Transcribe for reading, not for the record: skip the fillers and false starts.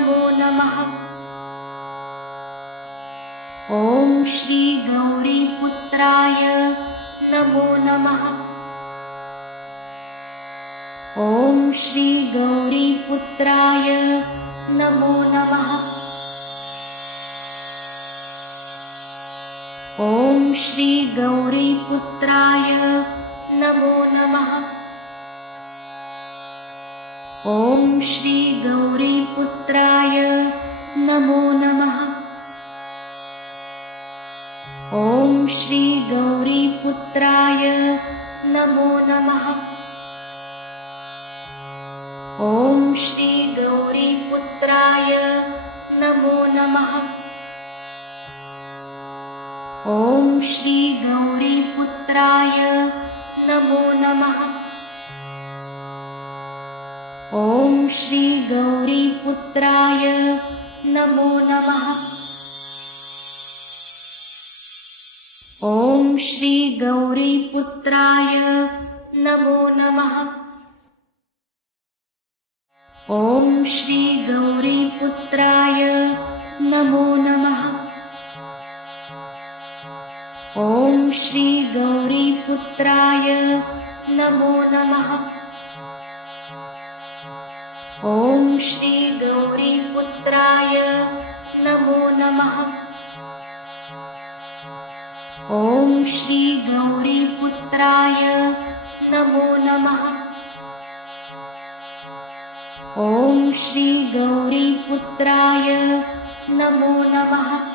नमो नमः। ॐ श्री गौरीपुत्राय नमो नमः। ॐ श्री गौरीपुत्राय नमो नमः। ॐ श्री गौरीपुत्राय नमो नमः। ॐ श्री गौरीपुत्राय नमो नमः। ॐ श्री गौरीपुत्राय नमो नमः। ॐ श्री गौरीपुत्राय नमो नमः। ॐ श्री गौरीपुत्राय नमो नमः। ॐ श्री गौरीपुत्राय नमो नमः। ॐ श्री गौरीपुत्राय नमो नमः। ॐ श्री गौरीपुत्राय नमो नमः। ॐ श्री गौरीपुत्राय नमो नमः। ॐ श्री गौरीपुत्राय नमो नमः। ॐ श्री गौरीपुत्राय नमो नमः। ॐ श्री गौरीपुत्राय नमो नमः।